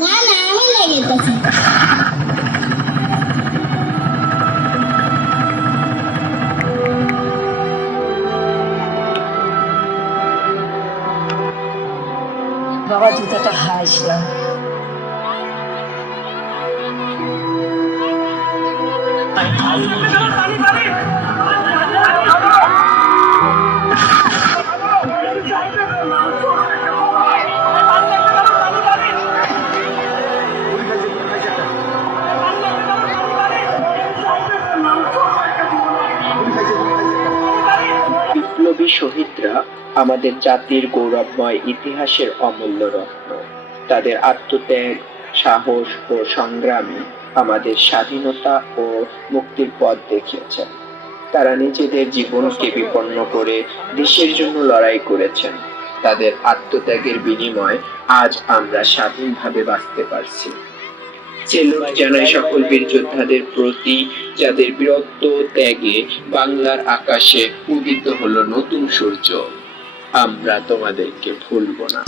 না না আমি লাগাইতেছি। বাবা জুতাটা হাসলাম। বিপ্লবী শহীদরা আমাদের জাতির গৌরবময় ইতিহাসের অমূল্য রত্ন। তাদের আত্মত্যাগ, সাহস ও সংগ্রামী আমাদের স্বাধীনতা ও মুক্তির পথ দেখিয়েছেন। তারা নিজেদের জীবনকে বিপন্ন করে দেশের জন্য লড়াই করেছেন। তাদের আত্মত্যাগের বিনিময়ে আজ আমরা স্বাধীনভাবে বাঁচতে পারছি। সেলুট জানাই সকল বীর যোদ্ধাদের প্রতি, যাদের বীরত্ব ত্যাগে বাংলার আকাশে উদিত হলো নতুন সূর্য। আমরা তোমাদেরকে ভুলব না।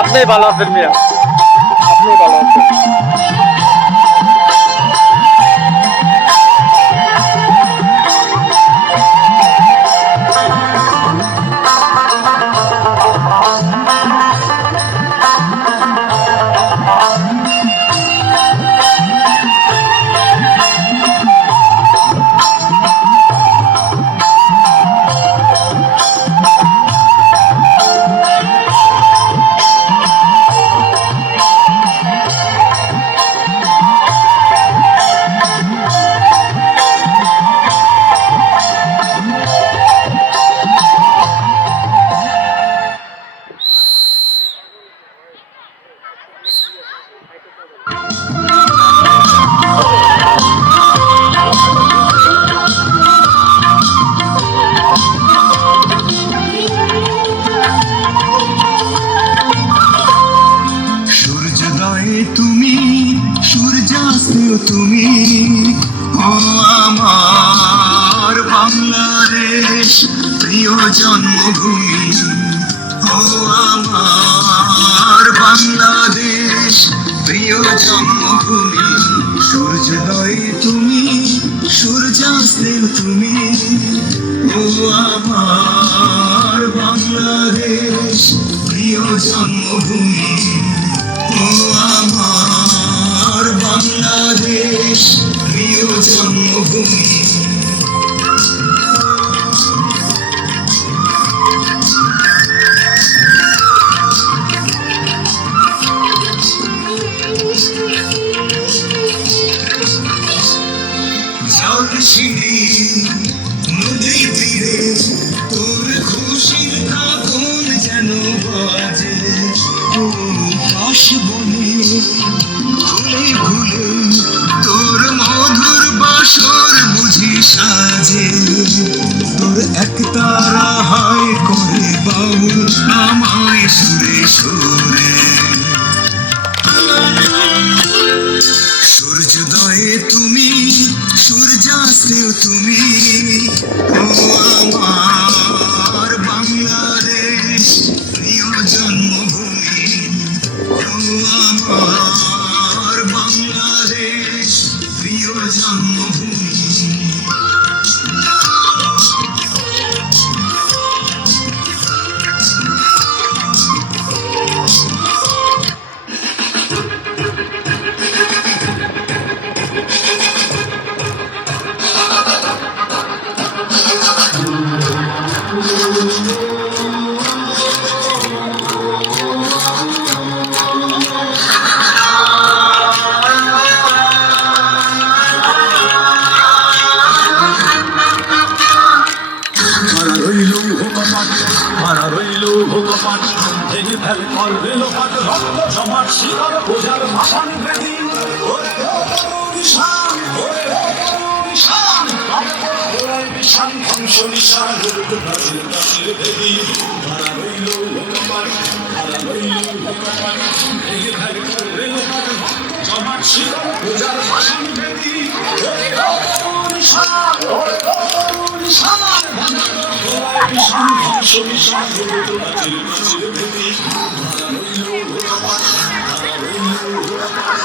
আপনি ভালো আছেন মিয়া, আপনি ভালো আছেন। তুমি সূর্যাস্তেও তুমি, ও আমার বাংলাদেশ প্রিয় জন্মভূমি। ও আমার বাংলাদেশ প্রিয় জন্মভূমি। সূর্যোদয়ে তুমি সূর্যাস্তেও তুমি, ও আমার বাংলাদেশ প্রিয় জন্মভূমি। ও আমার বাংলাদেশ প্রিয় জন্মভূমি। জলসিঁড়ি নদী তীরে তোর খুশির আগুন যেন বাজে। কাশ বনে ভুলে ভুলে তোর মধুর বাসর বুঝি সাজে। তোর একতারা হয় করে বাউল আমায় সুরে সুরে। সূর্যোদয়ে তুমি সূর্যাস্তেও তুমি, ও আমার বাংলাদেশ প্রিয় জন্মভূমি। ও আমার বাংলাদেশ প্রিয় জন্মভূমি। নিশান হলুদ প্রাচীর প্রাচীর ভেদি ধরা রইল লোকমান ধরা রইল লোকমান ভেঙে ফেলে রেল জমাট শিকল পূজার ভাষণ ভেদি নিশান নিশান নিশান ধ্বংস নিশান হলুদ প্রাচীর প্রাচীর ভেদি ধরা রইল লোকমান ধরা রইল লোকমান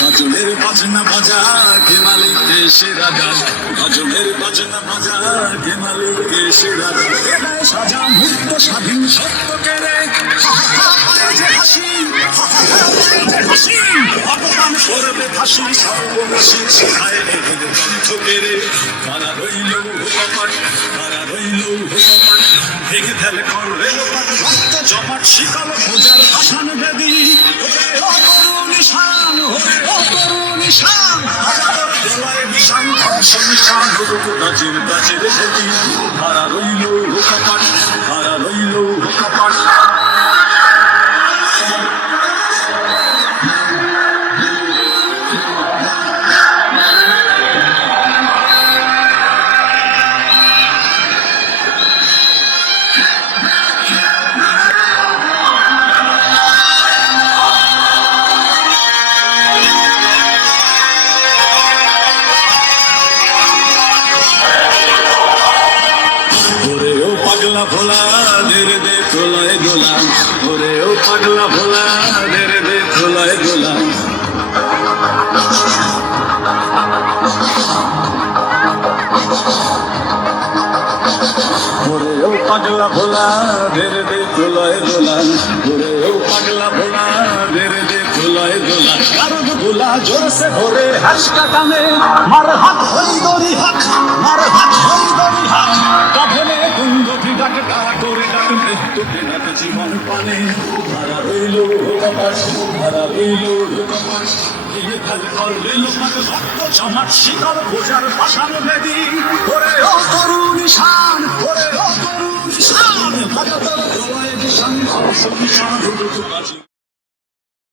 গজলের বাজনা বাজা কে মালিককে সেরা গান গজলের বাজনা বাজা কে মালিককে সেরা গান এটাই সাজা মুক্ত স্বাধীন সত্যকে রে যে হাসি হাসি অপমান করবে হাসি সর্বনাশী শেখায় কণ্ঠকে রে কারা রইল হুকমান কারা রইল হুকমান ভেঙে ফেলে করবে রক্ত জমাট শিকল পূজার ভাষণ বেদি নিশান নিশান গলায় নিশান ধ্বংস নিশান প্রাচীর প্রাচীর ভেদি হারা রইল হুকমান হারা রইল হুকমান পাগলা ভোলা ধীরে দে তোলায় গোলা ওরে ও পাগলা ভোলা ধীরে দে তোলায় গোলা ওরে ও পাগলা ভোলা ধীরে দে তোলায় গোলা ওরে ও পাগলা ভোলা ধীরে দে তোলায় গোলা কারণ গোলা জোরসে ভরে হাসকা টানে মার হাত হই দড়ি হাত মার হাত হই দড়ি হাত কাঁধে কুঙ্গি ডাকটা করে ডাক মৃত্যুকে ডাক জীবন পানে হারা রইল হুকমান হারা রইল হুকমান ভেঙে ফেলে করবে লোকমান রক্ত জমাট শিকল পূজার ভাষণ বেদি ওরে ও তরু নিশান ওরে ও তরু নিশান ভারতের গলায় নিশান ধ্বংস নিশান